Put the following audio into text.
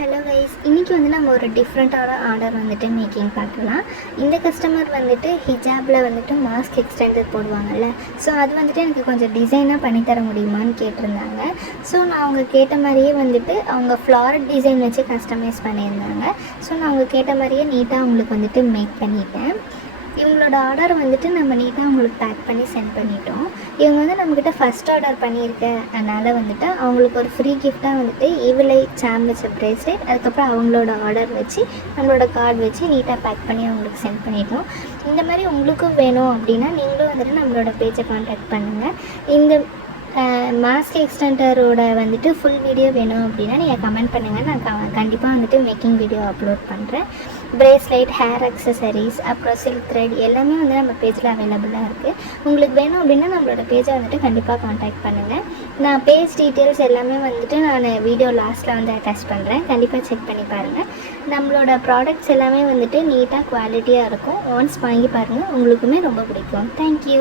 Hello guys, இன்றைக்கி நம்ம ஒரு டிஃப்ரெண்ட்டான ஆர்டர் மேக்கிங் பார்க்கலாம். இந்த கஸ்டமர் ஹிஜாபில் மாஸ்க் எக்ஸ்டெண்டர் போடுவாங்கள்ல. ஸோ அது எனக்கு கொஞ்சம் டிசைனாக பண்ணித்தர முடியுமான்னு கேட்டிருந்தாங்க. ஸோ நான் அவங்க கேட்ட மாதிரியே அவங்க ஃப்ளாரல் டிசைன் வச்சு கஸ்டமைஸ் பண்ணியிருந்தாங்க. ஸோ நான் அவங்க கேட்ட மாதிரியே நீட்டாக அவங்களுக்கு மேக் பண்ணிட்டேன். இவங்களோட ஆர்டர் நம்ம நீட்டாக அவங்களுக்கு பேக் பண்ணி சென்ட் பண்ணிட்டோம். இவங்க நம்மக்கிட்ட ஃபஸ்ட் ஆர்டர் பண்ணியிருக்கேன். அதனால் அவங்களுக்கு ஒரு ஃப்ரீ கிஃப்டாக ஈவிலை சாம் வச்ச ப்ரேஸ்லெட், அதுக்கப்புறம் அவங்களோட ஆர்டர் வச்சு நம்மளோட கார்டு வச்சு நீட்டாக பேக் பண்ணி அவங்களுக்கு சென்ட் பண்ணிட்டோம். இந்த மாதிரி உங்களுக்கும் வேணும் அப்படின்னா நீங்களும் நம்மளோட பேஜை கான்டாக்ட் பண்ணுங்கள். இந்த மாஸ்க் எக்ஸ்டெண்டரோட ஃபுல் வீடியோ வேணும் அப்படின்னா நீங்கள் கமெண்ட் பண்ணுங்கள். நான் கண்டிப்பாக மேக்கிங் வீடியோ அப்லோட் பண்ணுறேன். ப்ரேஸ்லெட், ஹேர் அக்சசரிஸ், அப்புறம் சில்க் த்ரெட் எல்லாமே நம்ம பேஜில் அவைலபிளாக இருக்குது. உங்களுக்கு வேணும் அப்படின்னா நம்மளோட பேஜை கண்டிப்பாக கான்டாக்ட் பண்ணுங்கள். நான் பேஜ் டீட்டெயில்ஸ் எல்லாமே நான் வீடியோ லாஸ்ட்டில் அட்டாச் பண்ணுறேன். கண்டிப்பாக செக் பண்ணி பாருங்கள். நம்மளோட ப்ராடக்ட்ஸ் எல்லாமே நீட்டாக குவாலிட்டியாக இருக்கும். ஒன்ஸ் வாங்கி பாருங்கள், உங்களுக்குமே ரொம்ப பிடிக்கும். தேங்க்யூ.